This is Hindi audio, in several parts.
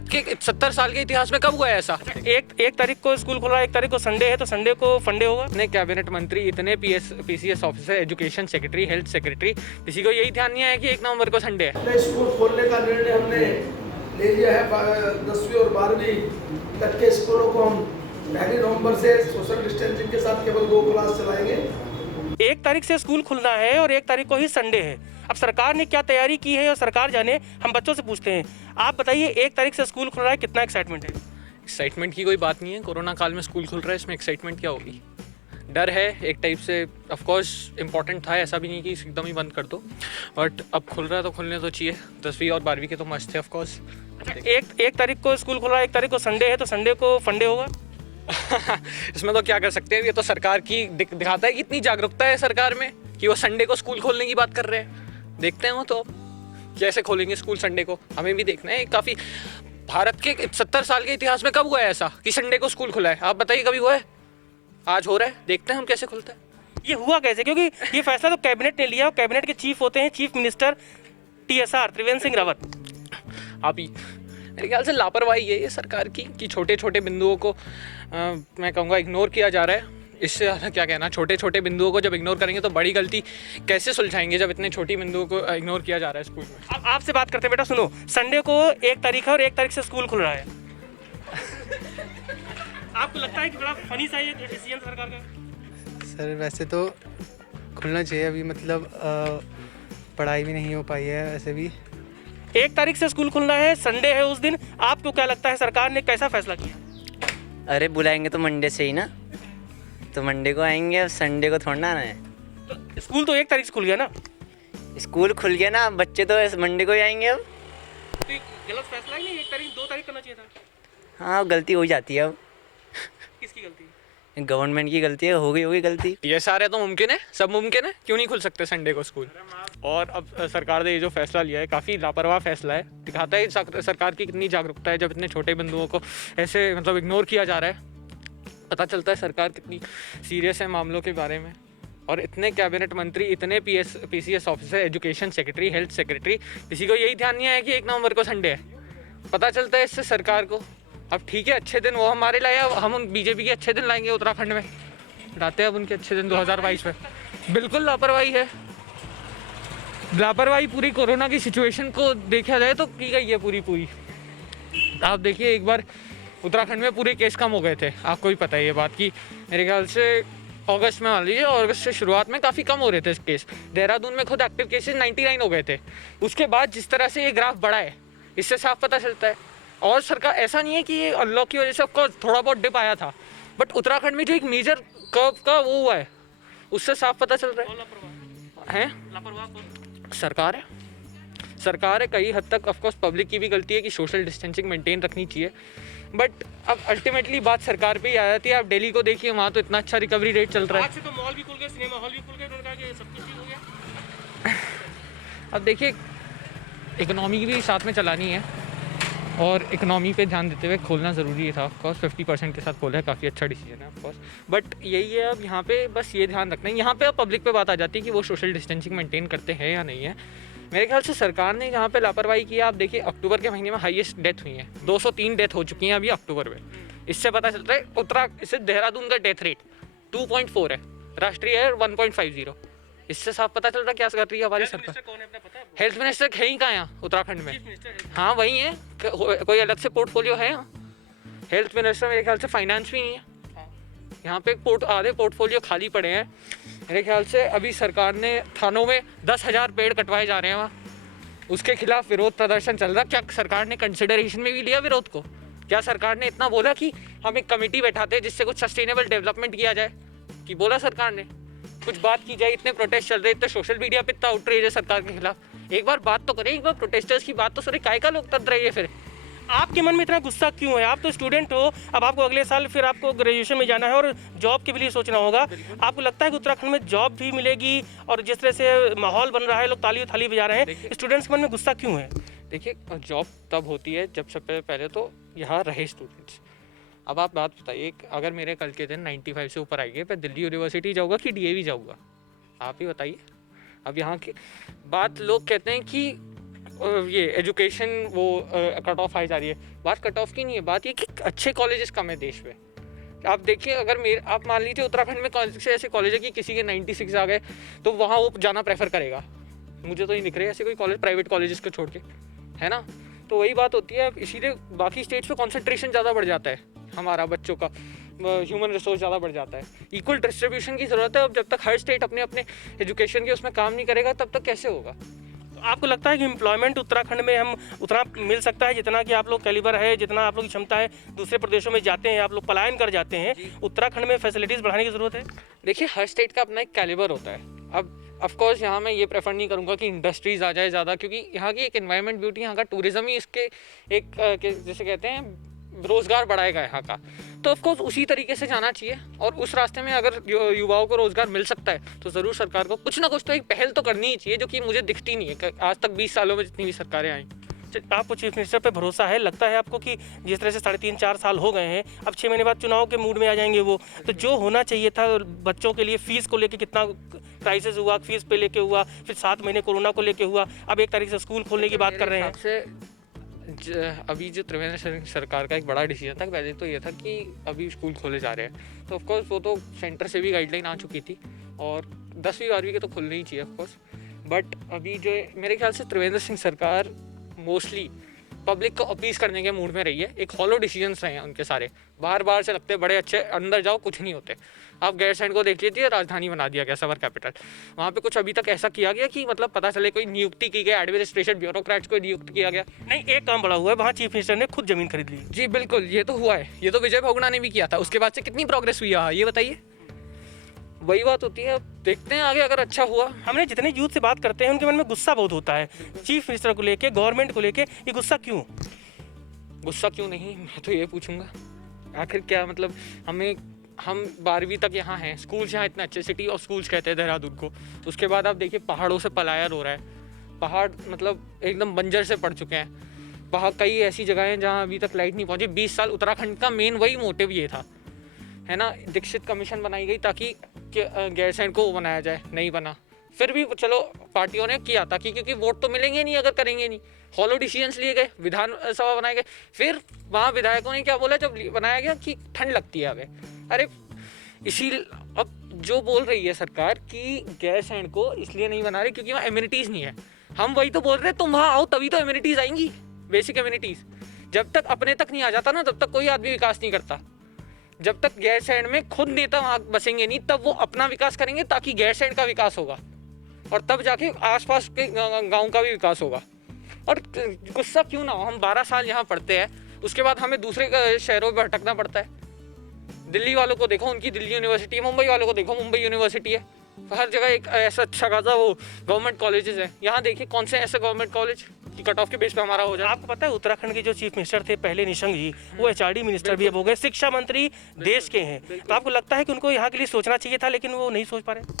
भारत के 70 साल के इतिहास में कब हुआ है ऐसा? एक तारीख को स्कूल खुल रहा है, एक तारीख को संडे है, तो संडे को फंडे होगा। इतने कैबिनेट मंत्री, इतने PCS officer, education secretary, health secretary, किसी को यही ध्यान नहीं आया कि 1 नवंबर को संडे है। स्कूल खोलने का निर्णय हमने ले लिया है। 10वीं और 12वीं तक के स्कूलों को हम 1 नवंबर से सोशल डिस्टेंसिंग के साथ केवल 2 क्लास चलाएंगे। 1 तारीख से स्कूल खुलना है और 1 तारीख को ही संडे है। अब सरकार ने क्या तैयारी की है और सरकार जाने, हम बच्चों से पूछते हैं। आप बताइए, 1 तारीख से स्कूल खुल रहा है, कितना एक्साइटमेंट है? एक्साइटमेंट की कोई बात नहीं है, कोरोना काल में स्कूल खुल रहा है, इसमें एक्साइटमेंट क्या होगी? डर है एक टाइप से, ऑफ कोर्स इम्पोर्टेंट था, ऐसा भी नहीं कि एकदम ही बंद कर दो, बट अब खुल रहा है तो खुलने तो चाहिए। 10वीं और 12वीं के तो मस्त थे ऑफ कोर्स। एक तारीख को स्कूल खुल रहा है, 1 तारीख को संडे है, तो संडे को फंडे होगा। इसमें तो क्या कर सकते हैं, ये तो सरकार की दिखाता है कि इतनी जागरूकता है सरकार में कि वो संडे को स्कूल खोलने की बात कर रहे हैं। देखते हैं वो तो कैसे खोलेंगे स्कूल संडे को, हमें भी देखना है। काफ़ी भारत के 70 साल के इतिहास में कब हुआ है ऐसा कि संडे को स्कूल खुला है? आप बताइए, कभी हुआ है? आज हो रहा है, देखते हैं हम कैसे खुलता है। ये हुआ कैसे? क्योंकि ये फैसला तो कैबिनेट ने लिया और कैबिनेट के चीफ होते हैं chief minister TSR Trivendra Singh Rawat. आप मेरे ख्याल से लापरवाही है ये सरकार की कि छोटे छोटे बिंदुओं को मैं कहूँगा इग्नोर किया जा रहा है। इससे ज़्यादा क्या कहना, छोटे छोटे बिंदुओं को जब इग्नोर करेंगे तो बड़ी गलती कैसे सुलझाएंगे जब इतने छोटी बिंदुओं को इग्नोर किया जा रहा है स्कूल में। अब आपसे बात करते हैं बेटा, सुनो, संडे को 1 तारीख है और 1 तारीख से स्कूल खुल रहा है। आपको लगता है कि बड़ा फनी सा ये डिसीजन सरकार का? सर वैसे तो खुलना चाहिए, अभी मतलब पढ़ाई भी नहीं हो पाई है वैसे भी। 1 तारीख से स्कूल खुलना है, संडे है उस दिन। आपको क्या लगता है सरकार ने कैसा फैसला किया? अरे बुलाएंगे तो मंडे से ही ना, तो मंडे को आएंगे, अब संडे को थोड़ा ना है। तो स्कूल तो 1 तारीख से खुल गया ना? स्कूल खुल गया ना, बच्चे तो मंडे को ही आएंगे अब। तो गलत फैसला ही नहीं, 1 तारीख 2 तारीख करना चाहिए था। हाँ, गलती हो जाती है अब। किसकी गलती? गवर्नमेंट की गलती है, होगी गलती। ये सारे तो मुमकिन है, सब मुमकिन है, क्यों नहीं खुल सकते संडे को स्कूल? और अब सरकार ने ये जो फैसला लिया है काफ़ी लापरवाह फैसला है, दिखाता है सरकार की कितनी जागरूकता है जब इतने छोटे बिंदुओं को ऐसे मतलब इग्नोर किया जा रहा है। पता चलता है सरकार कितनी सीरियस है मामलों के बारे में। और इतने कैबिनेट मंत्री, इतने PCS officer, education secretary, health secretary, किसी को यही ध्यान नहीं आया कि 1 नवंबर को संडे है। पता चलता है इससे सरकार को। अब ठीक है, अच्छे दिन वो हमारे लाए, हम बीजेपी के अच्छे दिन लाएंगे उत्तराखंड में, लाते हैं अब उनके अच्छे दिन 2022 में। बिल्कुल लापरवाही है, लापरवाही पूरी कोरोना की सिचुएशन को देखा जाए तो की गई है पूरी। आप देखिए, एक बार उत्तराखंड में पूरे केस कम हो गए थे, आपको भी पता है ये बात की। मेरे ख्याल से अगस्त में, मान लीजिए अगस्त से शुरुआत में काफ़ी कम हो रहे थे केस। देहरादून में खुद एक्टिव केसेस 99 हो गए थे। उसके बाद जिस तरह से ये ग्राफ बढ़ा है, इससे साफ पता चलता है। और सरकार, ऐसा नहीं है कि ये अनलॉक की वजह से ऑफकोर्स थोड़ा बहुत डिप आया था, बट उत्तराखंड में जो एक मेजर कर्व का वो हुआ है, उससे साफ पता चल रहा है सरकार है। सरकार है, कई हद तक ऑफकोर्स पब्लिक की भी गलती है कि सोशल डिस्टेंसिंग मेंटेन रखनी चाहिए, बट अब अल्टीमेटली बात सरकार पे ही आ जाती है। आप दिल्ली को देखिए, वहाँ तो इतना अच्छा रिकवरी रेट चल रहा है। आज से तो मॉल भी खुल गए, सिनेमा हॉल भी खुल गए, उन्होंने कहा कि सब कुछ ठीक हो गया। अब देखिए, इकोनॉमी भी साथ में चलानी है और इकोनॉमी पे ध्यान देते हुए खोलना ज़रूरी था। ऑफकोर्स 50% के साथ खोला है, काफ़ी अच्छा डिसीजन है ऑफकोर्स, बट यही है अब यहाँ पे बस ये ध्यान रखना है। यहाँ पे अब पब्लिक पे बात आ जाती है कि वो सोशल डिस्टेंसिंग मेंटेन करते हैं या नहीं है। मेरे ख्याल से सरकार ने यहाँ पे लापरवाही की है। आप देखिए, अक्टूबर के महीने में हाईएस्ट डेथ हुई है, 203 डेथ हो चुकी हैं अभी अक्टूबर में। इससे पता चलता है इससे देहरादून का डेथ रेट 2.4 है, राष्ट्रीय है 1.50। इससे साफ पता चल रहा है क्या कर रही है हमारी सरकार। हेल्थ मिनिस्टर है ही कहाँ यहाँ उत्तराखंड में? हाँ वही है, कोई अलग से पोर्टफोलियो है यहाँ? हेल्थ मिनिस्टर मेरे ख्याल से फाइनेंस भी नहीं है यहाँ पे, आधे पोर्टफोलियो खाली पड़े हैं। मेरे ख्याल से अभी सरकार ने थानों में 10,000 पेड़ कटवाए जा रहे हैं वहाँ, उसके खिलाफ विरोध प्रदर्शन चल रहा। क्या सरकार ने कंसिडरेशन में भी लिया विरोध को? क्या सरकार ने इतना बोला कि हम एक कमेटी बैठाते हैं जिससे कुछ सस्टेनेबल डेवलपमेंट किया जाए? कि बोला सरकार ने कुछ बात की जाए? इतने प्रोटेस्ट चल रहे, इतने सोशल मीडिया पे इतना आउटरीच है सरकार के खिलाफ। एक बार बात तो करें, एक बार प्रोटेस्टर्स की बात तो सुने, काय का लोकतंत्र है ये फिर? आपके मन में इतना गुस्सा क्यों है? आप तो स्टूडेंट हो, अब आपको अगले साल फिर आपको ग्रेजुएशन में जाना है और जॉब के लिए सोचना होगा। आपको लगता है कि उत्तराखंड में जॉब भी मिलेगी? और जिस तरह से माहौल बन रहा है, लोग ताली थाली बजा रहे हैं, स्टूडेंट्स के मन में गुस्सा क्यों है? देखिए, जॉब तब होती है जब सबसे पहले तो यहाँ रहे स्टूडेंट्स। अब आप बात बताइए, अगर मेरे कल के दिन 95 से ऊपर आएंगे, मैं दिल्ली यूनिवर्सिटी जाऊँगा कि DAV जाऊँगा? आप ही बताइए। अब यहाँ की बात, लोग कहते हैं कि ये एजुकेशन वो कट ऑफ आई जा रही है। बात कट ऑफ की नहीं है, बात ये कि अच्छे कॉलेजेस कम है देश में। आप देखिए, अगर आप मान लीजिए उत्तराखंड में कौन से ऐसे कॉलेज है कि किसी के 96 आ गए तो वहाँ वो जाना प्रेफर करेगा। मुझे तो नहीं दिख रहे ऐसे कोई कॉलेज, प्राइवेट कॉलेजेस को छोड़ के, है ना। तो वही बात होती है, इसीलिए बाकी स्टेट्स पे कॉन्सेंट्रेशन ज़्यादा बढ़ जाता है हमारा, बच्चों का ह्यूमन रिसोर्स ज़्यादा बढ़ जाता है। इक्वल डिस्ट्रीब्यूशन की ज़रूरत है। अब जब तक हर स्टेट अपने अपने एजुकेशन के उसमें काम नहीं करेगा तब तक कैसे होगा। तो आपको लगता है कि एम्प्लॉयमेंट उत्तराखंड में हम उतना मिल सकता है जितना कि आप लोग कैलिबर है, जितना आप लोग की क्षमता है? दूसरे प्रदेशों में जाते हैं, आप लोग पलायन कर जाते हैं, उत्तराखंड में फैसिलिटीज़ बढ़ाने की ज़रूरत है। देखिए, हर स्टेट का अपना एक कैलिबर होता है। अब ऑफकोर्स यहाँ मैं ये प्रेफर नहीं करूँगा कि इंडस्ट्रीज़ आ जाए ज़्यादा, क्योंकि यहाँ की एक एनवायरनमेंट ब्यूटी, यहाँ का टूरिज़्म ही इसके एक जैसे कहते हैं रोज़गार बढ़ाएगा यहाँ का। तो ऑफकोर्स उसी तरीके से जाना चाहिए, और उस रास्ते में अगर युवाओं को रोज़गार मिल सकता है तो ज़रूर सरकार को कुछ ना कुछ तो एक पहल तो करनी ही चाहिए, जो कि मुझे दिखती नहीं है आज तक 20 सालों में जितनी भी सरकारें आई। आपको चीफ मिनिस्टर पे भरोसा है? लगता है आपको कि जिस तरह से 3.5-4 साल हो गए हैं, अब 6 महीने बाद चुनाव के मूड में आ जाएंगे वो, तो जो होना चाहिए था बच्चों के लिए, फीस को लेके कितना क्राइसिस हुआ, फीस पे लेके हुआ, फिर 7 महीने कोरोना को लेके हुआ, अब 1 तारीख से स्कूल खोलने की बात कर रहे हैं। अभी जो त्रिवेंद्र सिंह सरकार का एक बड़ा डिसीजन था, पहले तो ये था कि अभी स्कूल खोले जा रहे हैं, तो ऑफकोर्स वो तो सेंटर से भी गाइडलाइन आ चुकी थी, और 10वीं 12वीं के तो खुलने ही चाहिए ऑफकोर्स। बट अभी जो मेरे ख्याल से त्रिवेंद्र सिंह सरकार मोस्टली पब्लिक को अपील करने के मूड में रही है। एक हॉलो डिसीजंस रहे हैं उनके सारे, बार से लगते बड़े अच्छे, अंदर जाओ कुछ नहीं होते। आप गैरसैंण को देख लीजिए, राजधानी बना दिया गया, सबर कैपिटल। वहाँ पे कुछ अभी तक ऐसा किया गया कि मतलब पता चले कोई नियुक्ति की गई, एडमिनिस्ट्रेशन ब्यूरोक्रेट्स को नियुक्त किया गया नहीं। एक काम बड़ा हुआ है, वहाँ चीफ मिनिस्टर ने खुद जमीन खरीद ली। जी बिल्कुल, ये तो हुआ है, ये तो विजय बहुगुणा ने भी किया था। उसके बाद से कितनी प्रोग्रेस हुई है ये बताइए। वही बात होती है, अब देखते हैं आगे अगर अच्छा हुआ। हमने जितने यूथ से बात करते हैं उनके मन में गुस्सा बहुत होता है चीफ मिनिस्टर को लेके, गवर्नमेंट को लेके। ये गुस्सा क्यों? गुस्सा क्यों नहीं, मैं तो ये पूछूंगा आखिर क्या मतलब। हम 12वीं तक यहाँ हैं, स्कूल्स यहाँ इतने अच्छे, सिटी ऑफ स्कूल्स कहते हैं देहरादून को। उसके बाद आप देखिए पहाड़ों से पलायन हो रहा है, पहाड़ मतलब एकदम बंजर से पड़ चुके हैं। पहाड़ कई ऐसी जगह हैं जहाँ अभी तक लाइट नहीं पहुँची। 20 साल उत्तराखंड का मेन वही मोटिव ये था, है ना। दीक्षित कमीशन बनाई गई ताकि गैरसैंण को बनाया जाए, नहीं बना। फिर भी चलो पार्टियों ने किया था क्योंकि वोट तो मिलेंगे नहीं अगर करेंगे नहीं। हॉलो डिसीजंस लिए गए, विधानसभा बनाए गए। फिर वहाँ विधायकों ने क्या बोला जब बनाया गया कि ठंड लगती है हमें। अरे इसी अब जो बोल रही है सरकार कि गैरसैंण को इसलिए नहीं बना रही क्योंकि वहाँ एम्यूनिटीज़ नहीं है। हम वही तो बोल रहे हैं, तुम वहाँ आओ तभी तो एम्यूनिटीज़ आएंगी, बेसिक एम्यूनिटीज़। जब तक अपने तक नहीं आ जाता ना, तब तक कोई आदमी विकास नहीं करता। जब तक गैरसैंण में खुद नेता वहाँ बसेंगे नहीं, तब वो अपना विकास करेंगे ताकि गैरसैंण का विकास होगा, और तब जाके आसपास के गांव का भी विकास होगा। और गुस्सा क्यों ना हो, हम 12 साल यहाँ पढ़ते हैं, उसके बाद हमें दूसरे शहरों में भटकना पड़ता है। दिल्ली वालों को देखो, उनकी दिल्ली यूनिवर्सिटी है, मुंबई वालों को देखो, मुंबई यूनिवर्सिटी है। हर जगह एक ऐसा अच्छा खासा वो गवर्नमेंट कॉलेजेस हैं। यहाँ देखिए कौन से ऐसे गवर्नमेंट कॉलेज की कट ऑफ के बेस पे हमारा हो जाए। आपको पता है उत्तराखंड के जो चीफ मिनिस्टर थे पहले, निशंक जी, वो एचआरडी मिनिस्टर भी अब हो गए, शिक्षा मंत्री देश के हैं। तो आपको लगता है कि उनको यहाँ के लिए सोचना चाहिए था, लेकिन वो नहीं सोच पा रहे?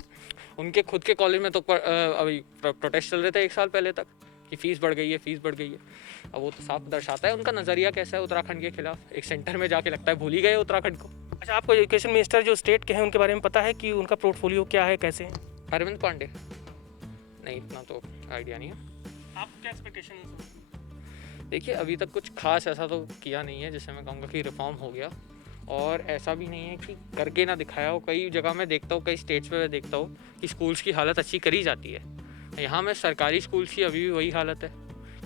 उनके खुद के कॉलेज में तो अभी प्रोटेस्ट चल रहे थे 1 साल पहले तक कि फीस बढ़ गई है, फीस बढ़ गई है। अब वो तो साफ दर्शाता है उनका नज़रिया कैसा है उत्तराखंड के खिलाफ। एक सेंटर में जाके लगता है भूल ही गए उत्तराखंड को। अच्छा, आपको एजुकेशन मिनिस्टर जो स्टेट के हैं उनके बारे में पता है कि उनका पोर्टफोलियो क्या है, कैसे है? अरविंद पांडे नहीं, इतना तो आइडिया नहीं है। आपको क्या एक्सपेक्टेशन है? देखिए अभी तक कुछ खास ऐसा तो किया नहीं है जिससे मैं कहूँगा कि रिफॉर्म हो गया, और ऐसा भी नहीं है कि करके ना दिखाया हो। कई जगह मैं देखता हूँ, कई स्टेट्स पे मैं देखता हूँ कि स्कूल्स की हालत अच्छी करी जाती है। यहाँ में सरकारी स्कूल्स की अभी भी वही हालत है,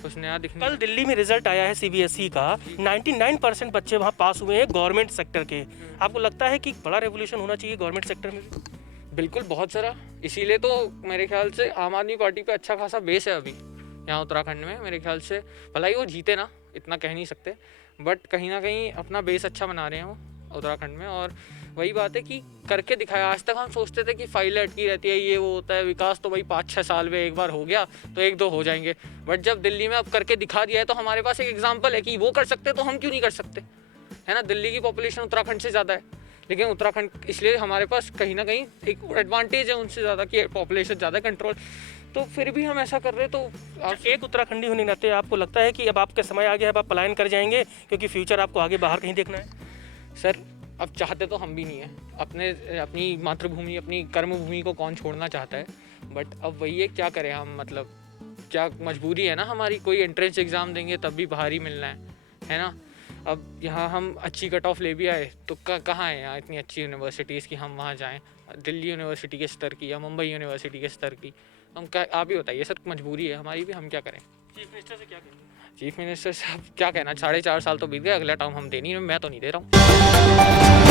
कुछ नया दिखने। कल दिल्ली में रिजल्ट आया है सीबीएसई का, 99% बच्चे वहाँ पास हुए हैं गवर्नमेंट सेक्टर के। आपको लगता है कि बड़ा रेवोल्यूशन होना चाहिए गवर्नमेंट सेक्टर में? बिल्कुल, बहुत सारा। इसीलिए तो मेरे ख्याल से आम आदमी पार्टी पे अच्छा खासा बेस है अभी यहाँ उत्तराखंड में। मेरे ख्याल से भला ही वो जीते ना, इतना कह नहीं सकते, बट कहीं ना कहीं अपना बेस अच्छा बना रहे हैं वो उत्तराखंड में। और वही बात है कि करके दिखाया। आज तक हम सोचते थे कि फाइल अटकी रहती है, ये वो होता है, विकास तो भाई 5-6 साल में एक बार हो गया तो 1-2 हो जाएंगे। बट जब दिल्ली में अब करके दिखा दिया है तो हमारे पास एक एग्जाम्पल है कि वो कर सकते तो हम क्यों नहीं कर सकते, है ना। दिल्ली की पॉपुलेशन उत्तराखंड से ज़्यादा है, लेकिन उत्तराखंड इसलिए हमारे पास कहीं ना कहीं एक एडवांटेज है उनसे ज़्यादा कि पॉपुलेशन ज़्यादा कंट्रोल, तो फिर भी हम ऐसा कर रहे। तो आप एक उत्तराखंडी होने के नाते आपको लगता है कि अब आपका समय आ गया है, अब आप पलायन कर जाएंगे क्योंकि फ्यूचर आपको आगे बाहर कहीं देखना है? सर अब चाहते तो हम भी नहीं हैं। अपनी मातृभूमि, अपनी कर्मभूमि को कौन छोड़ना चाहता है, बट अब वही है क्या करें हम। मतलब क्या मजबूरी है ना हमारी, कोई एंट्रेंस एग्ज़ाम देंगे तब भी बाहर ही मिलना है ना। अब यहाँ हम अच्छी कट ऑफ ले भी आए तो कहाँ है यहाँ इतनी अच्छी यूनिवर्सिटीज़ की हम वहाँ जाएँ, दिल्ली यूनिवर्सिटी के स्तर की या मुंबई यूनिवर्सिटी के स्तर की। हम क्या, आप ही बताइए सर, मजबूरी है हमारी भी, हम क्या करें। चीफ मिनिस्टर से क्या कहेंगे? चीफ मिनिस्टर साहब क्या कहना, 4.5 साल तो बीत गए, अगला टर्म हम दे नहीं, मैं तो नहीं दे रहा हूँ।